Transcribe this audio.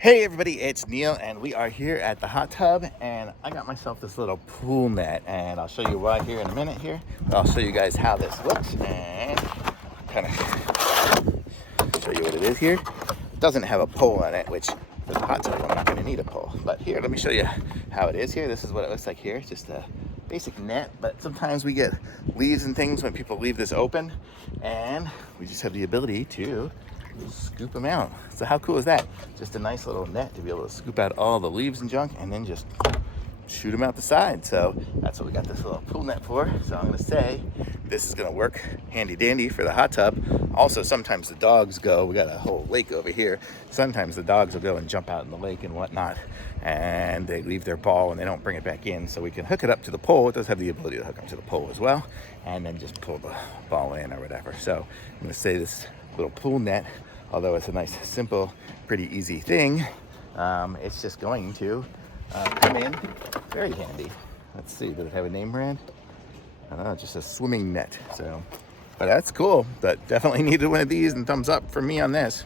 Hey everybody, it's Neil and we are here at the hot tub and I got myself this little pool net and I'll show you why here in a minute here. But I'll show you guys how this looks and kind of show you what it is here. It doesn't have a pole on it, which for the hot tub I'm not going to need a pole. But here, let me show you how it is here. This is what it looks like here. It's just a basic net, but sometimes we get leaves and things when people leave this open and we just have the ability to scoop them out. So how cool is that? Just a nice little net to be able to scoop out all the leaves and junk and then just shoot them out the side. So that's what we got this little pool net for. So I'm gonna say this is gonna work handy dandy for the hot tub. Also, sometimes the dogs go, we got a whole lake over here. Sometimes the dogs will go and jump out in the lake and whatnot, and they leave their ball and they don't bring it back in. So we can hook it up to the pole. It does have the ability to hook up to the pole as well, and then just pull the ball in or whatever. So I'm gonna say this little pool net, although it's a nice, simple, pretty easy thing, it's just going to come in very handy. Let's see, does it have a name brand? I don't know, just a swimming net. So, but that's cool. But definitely needed one of these, and thumbs up for me on this.